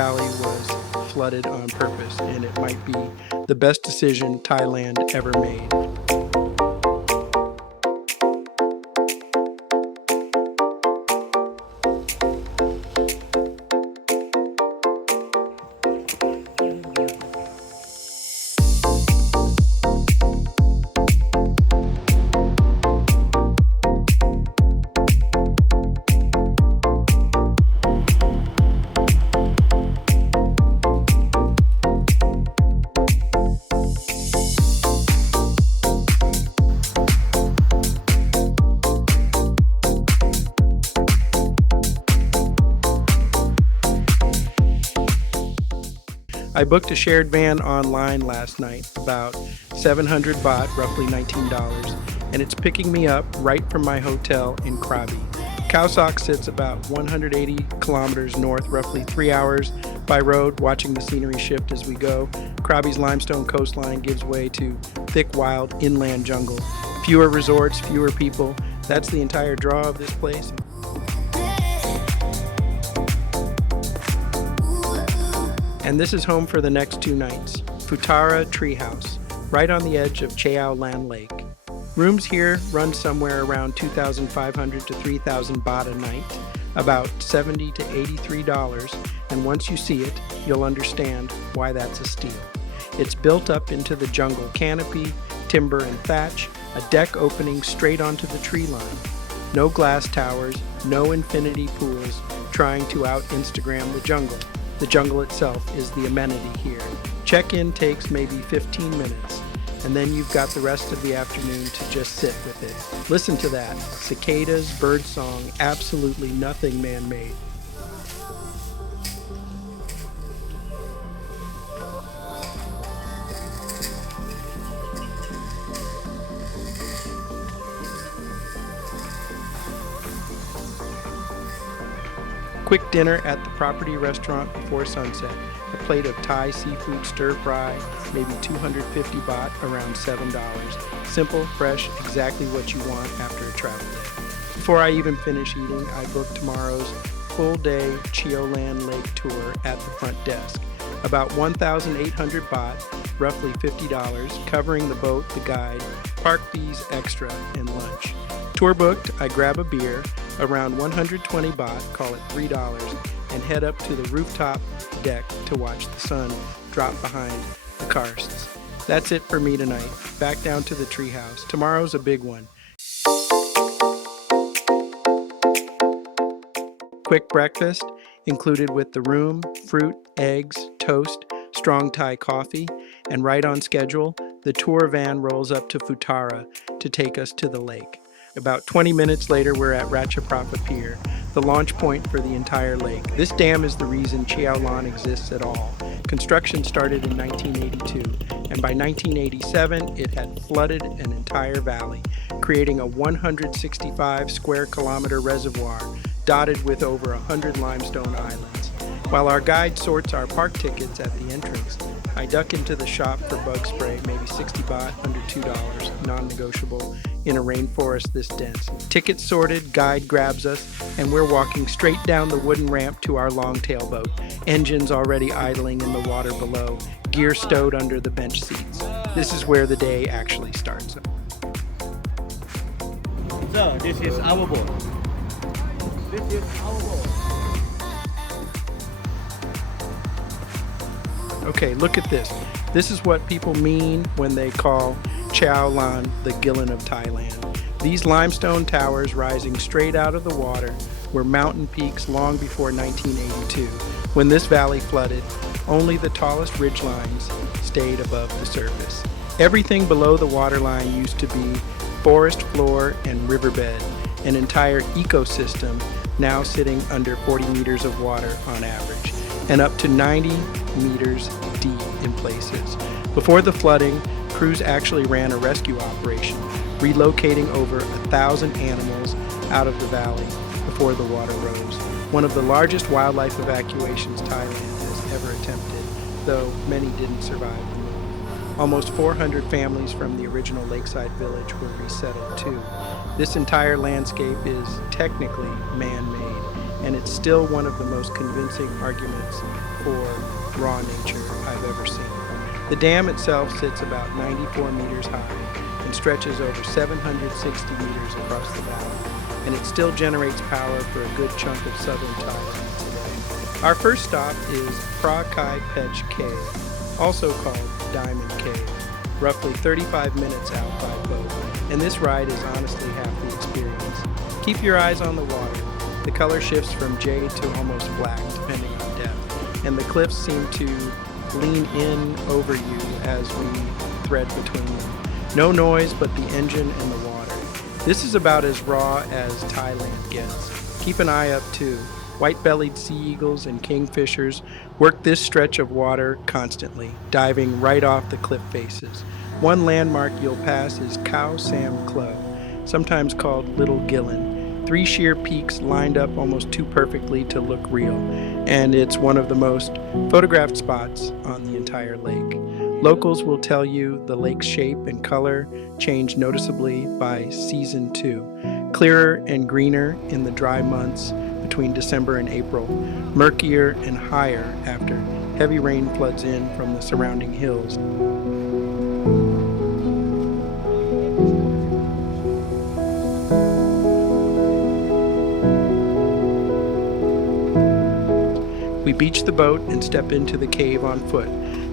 valley was flooded on purpose, and it might be the best decision Thailand ever made. I booked a shared van online last night, about 700 baht, roughly $19, and it's picking me up right from my hotel in Krabi. Khao Sok sits about 180 kilometers north, roughly 3 hours by road, watching the scenery shift as we go. Krabi's limestone coastline gives way to thick, wild inland jungle. Fewer resorts, fewer people. That's the entire draw of this place. And this is home for the next 2 nights. Futara Treehouse, right on the edge of Cheow Lan Lake. Rooms here run somewhere around 2,500 to 3,000 baht a night, about $70 to $83, and once you see it, you'll understand why that's a steal. It's built up into the jungle, canopy, timber, and thatch, a deck opening straight onto the tree line. No glass towers, no infinity pools trying to out-Instagram the jungle. The jungle itself is the amenity here. Check-in takes maybe 15 minutes, and then you've got the rest of the afternoon to just sit with it. Listen to that. Cicadas, birdsong, absolutely nothing man-made. Quick dinner at the property restaurant before sunset. A plate of Thai seafood stir fry, maybe 250 baht, around $7. Simple, fresh, exactly what you want after a travel day. Before I even finish eating, I booked tomorrow's full-day Cheow Lan Lake tour at the front desk. About 1,800 baht, roughly $50, covering the boat, the guide, park fees extra, and lunch. Tour booked, I grab a beer, around 120 baht, call it $3, and head up to the rooftop deck to watch the sun drop behind the karsts. That's it for me tonight. Back down to the treehouse. Tomorrow's a big one. Quick breakfast included with the room, fruit, eggs, toast, strong Thai coffee, and right on schedule, the tour van rolls up to Futara to take us to the lake. About 20 minutes later, we're at Ratchaprapa Pier, the launch point for the entire lake. This dam is the reason Cheow Lan exists at all. Construction started in 1982, and by 1987, it had flooded an entire valley, creating a 165 square kilometer reservoir dotted with over 100 limestone islands. While our guide sorts our park tickets at the entrance, I duck into the shop for bug spray, maybe 60 baht, under $2, non-negotiable, in a rainforest this dense. Tickets sorted, guide grabs us, and we're walking straight down the wooden ramp to our long-tail boat. Engines already idling in the water below, gear stowed under the bench seats. This is where the day actually starts. So, this is our boat. This is our boat. Okay, look at this. This is what people mean when they call Cheow Lan the Gillen of Thailand. These limestone towers rising straight out of the water were mountain peaks long before 1982. When this valley flooded, only the tallest ridgelines stayed above the surface. Everything below the waterline used to be forest floor and riverbed, an entire ecosystem now sitting under 40 meters of water on average, and up to 90 meters deep in places. Before the flooding, crews actually ran a rescue operation, relocating over 1,000 animals out of the valley before the water rose. One of the largest wildlife evacuations Thailand has ever attempted, though many didn't survive the move. Almost 400 families from the original lakeside village were resettled too. This entire landscape is technically man-made. and it's still one of the most convincing arguments for raw nature I've ever seen. The dam itself sits about 94 meters high and stretches over 760 meters across the valley, and it still generates power for a good chunk of southern Thailand today. Our first stop is Pra Kai Petch Cave, also called Diamond Cave, roughly 35 minutes out by boat, and this ride is honestly half the experience. Keep your eyes on the water. The color shifts from jade to almost black depending on depth, and the cliffs seem to lean in over you as we thread between them. No noise but the engine and the water. This is about as raw as Thailand gets. Keep an eye up too. White-bellied sea eagles and kingfishers work this stretch of water constantly, diving right off the cliff faces. One landmark you'll pass is Khao Sok Club, sometimes called Little Gillin. 3 sheer peaks lined up almost too perfectly to look real, and it's one of the most photographed spots on the entire lake. Locals will tell you the lake's shape and color change noticeably by season 2. Clearer and greener in the dry months between December and April, murkier and higher after heavy rain floods in from the surrounding hills. We beach the boat and step into the cave on foot.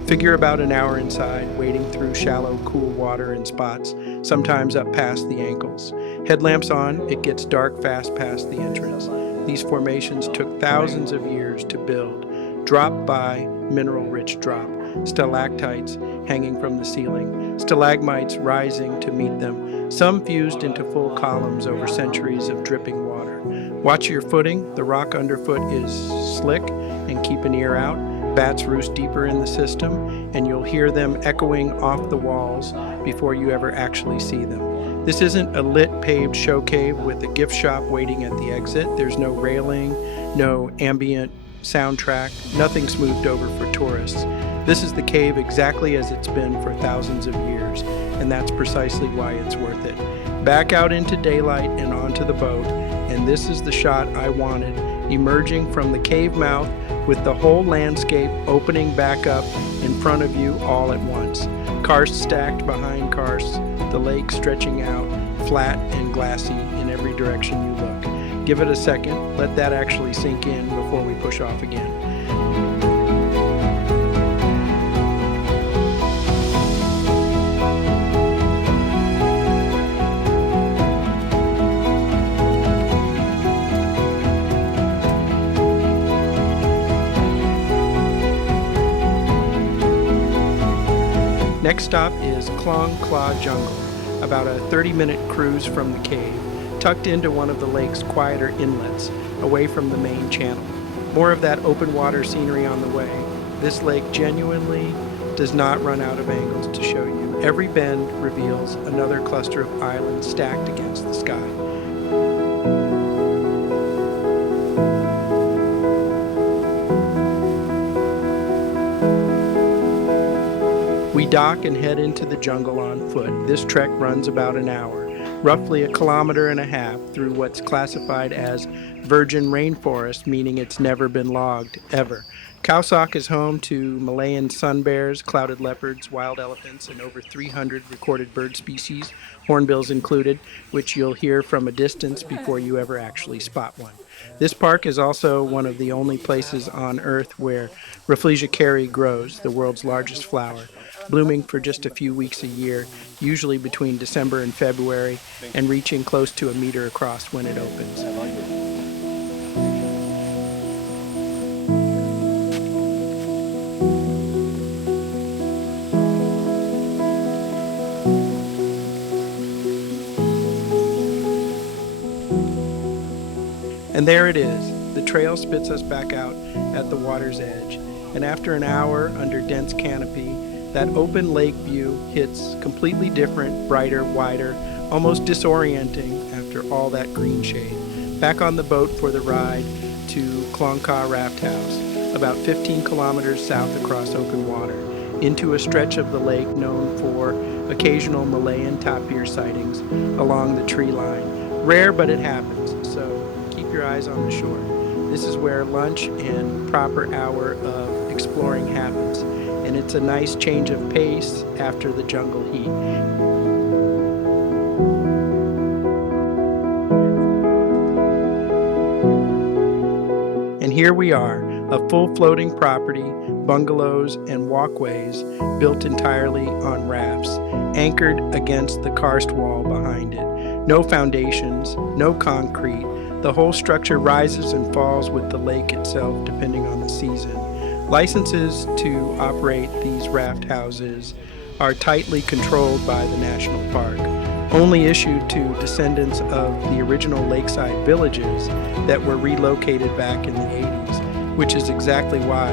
Figure about an hour inside, wading through shallow, cool water in spots, sometimes up past the ankles. Headlamps on, it gets dark fast past the entrance. These formations took thousands of years to build, drop by mineral-rich drop, stalactites hanging from the ceiling, stalagmites rising to meet them, some fused into full columns over centuries of dripping water. Watch your footing, the rock underfoot is slick, and keep an ear out. Bats roost deeper in the system, and you'll hear them echoing off the walls before you ever actually see them. This isn't a lit paved show cave with a gift shop waiting at the exit. There's no railing, no ambient soundtrack, nothing smoothed over for tourists. This is the cave exactly as it's been for thousands of years, and that's precisely why it's worth it. Back out into daylight and onto the boat, and this is the shot I wanted, emerging from the cave mouth with the whole landscape opening back up in front of you all at once. Karst stacked behind karst, the lake stretching out, flat and glassy in every direction you look. Give it a second, let that actually sink in before we push off again. Next stop is Klong Kla Jungle, about a 30-minute cruise from the cave, tucked into one of the lake's quieter inlets, away from the main channel. More of that open water scenery on the way. This lake genuinely does not run out of angles to show you. Every bend reveals another cluster of islands stacked against the sky. We dock and head into the jungle on foot. This trek runs about an hour, roughly 1.5 kilometers through what's classified as virgin rainforest, meaning it's never been logged, ever. Khao Sok is home to Malayan sun bears, clouded leopards, wild elephants, and over 300 recorded bird species, hornbills included, which you'll hear from a distance before you ever actually spot one. This park is also one of the only places on Earth where Rafflesia cary grows, the world's largest flower, blooming for just a few weeks a year, usually between December and February, and reaching close to 1 meter across when it opens. And there it is. The trail spits us back out at the water's edge, and after an hour under dense canopy, that open lake view hits completely different, brighter, wider, almost disorienting after all that green shade. Back on the boat for the ride to Klong Ka Raft House, about 15 kilometers south across open water, into a stretch of the lake known for occasional Malayan tapir sightings along the tree line. Rare, but it happens, so keep your eyes on the shore. This is where lunch and proper hour of exploring happens, and it's a nice change of pace after the jungle heat. And here we are, a full floating property, bungalows and walkways built entirely on rafts, anchored against the karst wall behind it. No foundations, no concrete. The whole structure rises and falls with the lake itself depending on the season. Licenses to operate these raft houses are tightly controlled by the national park, only issued to descendants of the original lakeside villages that were relocated back in the 80s, which is exactly why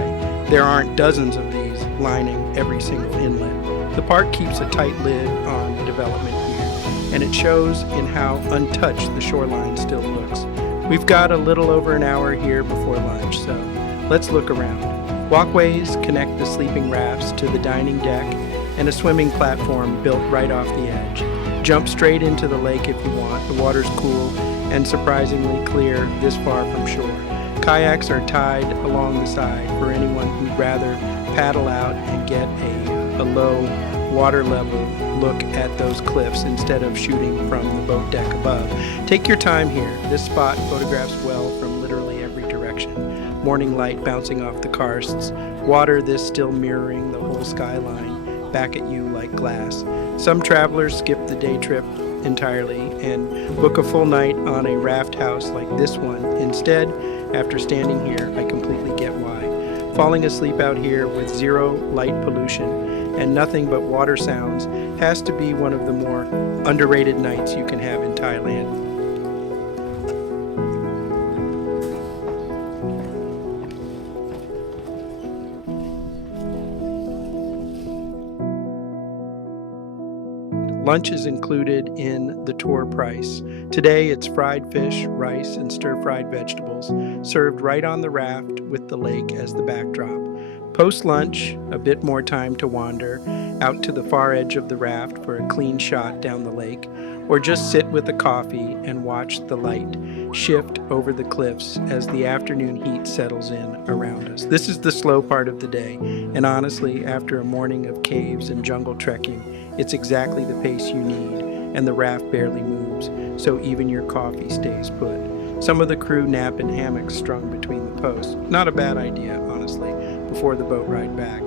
there aren't dozens of these lining every single inlet. The park keeps a tight lid on development here, and it shows in how untouched the shoreline still looks. We've got a little over an hour here before lunch, so let's look around. Walkways connect the sleeping rafts to the dining deck and a swimming platform built right off the edge. Jump straight into the lake if you want. The water's cool and surprisingly clear this far from shore. Kayaks are tied along the side for anyone who'd rather paddle out and get a low water level look at those cliffs instead of shooting from the boat deck above. Take your time here. This spot photographs well from literally every direction. Morning light bouncing off the karsts, water this still mirroring the whole skyline back at you like glass. Some travelers skip the day trip entirely and book a full night on a raft house like this one. Instead, after standing here, I completely get why. Falling asleep out here with zero light pollution and nothing but water sounds has to be one of the more underrated nights you can have in Thailand. Lunch is included in the tour price. Today it's fried fish, rice, and stir-fried vegetables, served right on the raft with the lake as the backdrop. Post-lunch, a bit more time to wander out to the far edge of the raft for a clean shot down the lake, or just sit with a coffee and watch the light shift over the cliffs as the afternoon heat settles in around us. This is the slow part of the day, and honestly, after a morning of caves and jungle trekking, it's exactly the pace you need, and the raft barely moves, so even your coffee stays put. Some of the crew nap in hammocks strung between the posts. Not a bad idea, honestly, before the boat ride back.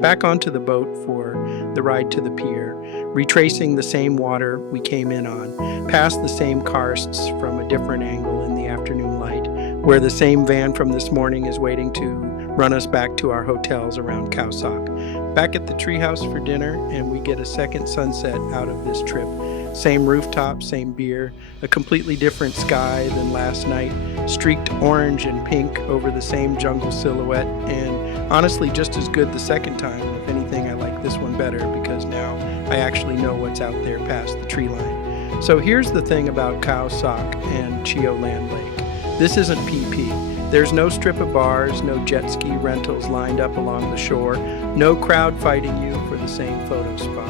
Back onto the boat for the ride to the pier, retracing the same water we came in on, past the same karsts from a different angle in the afternoon light, where the same van from this morning is waiting to run us back to our hotels around Khao Sok. Back at the Treehouse for dinner, and we get a second sunset out of this trip. Same rooftop, same beer, a completely different sky than last night, streaked orange and pink over the same jungle silhouette, and honestly just as good the second time. If anything, I like this one better because now I actually know what's out there past the tree line. So here's the thing about Khao Sok and Cheow Lan Lake. This isn't PP. There's no strip of bars, no jet ski rentals lined up along the shore, no crowd fighting you for the same photo spot.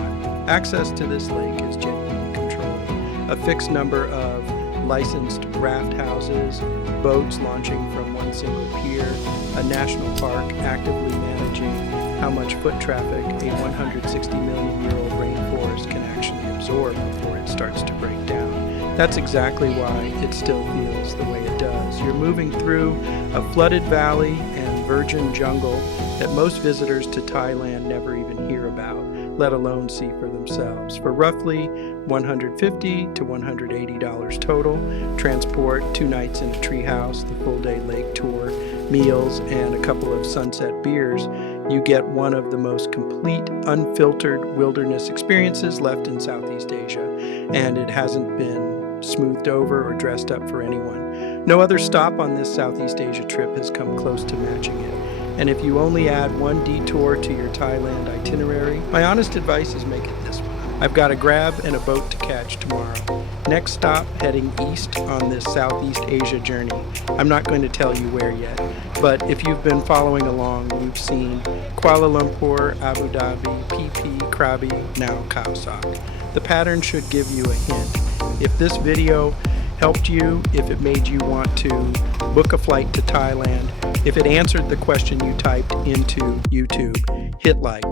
Access to this lake is genuinely controlled. A fixed number of licensed raft houses, boats launching from one single pier, a national park actively managing how much foot traffic a 160 million-year-old rainforest can actually absorb before it starts to break down. That's exactly why it still feels the way it does. You're moving through a flooded valley and virgin jungle that most visitors to Thailand never even hear about, let alone see for themselves. For roughly $150 to $180 total, transport, 2 nights in a treehouse, the full-day lake tour, meals, and a couple of sunset beers, you get one of the most complete, unfiltered wilderness experiences left in Southeast Asia, and it hasn't been smoothed over or dressed up for anyone. No other stop on this Southeast Asia trip has come close to matching it. And if you only add one detour to your Thailand itinerary, my honest advice is make it this one. I've got a grab and a boat to catch tomorrow. Next stop, heading east on this Southeast Asia journey. I'm not going to tell you where yet, but if you've been following along, you've seen Kuala Lumpur, Abu Dhabi, PP, Krabi, now Khao Sok. The pattern should give you a hint. If this video helped you, if it made you want to book a flight to Thailand, if it answered the question you typed into YouTube, hit like.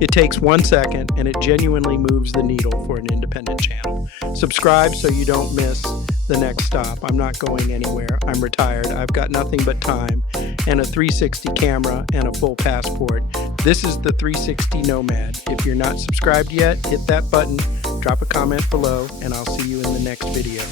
It takes 1 second and it genuinely moves the needle for an independent channel. Subscribe so you don't miss the next stop. I'm not going anywhere. I'm retired. I've got nothing but time and a 360 camera and a full passport. This is the 360 Nomad. If you're not subscribed yet, hit that button, drop a comment below, and I'll see you in the next video.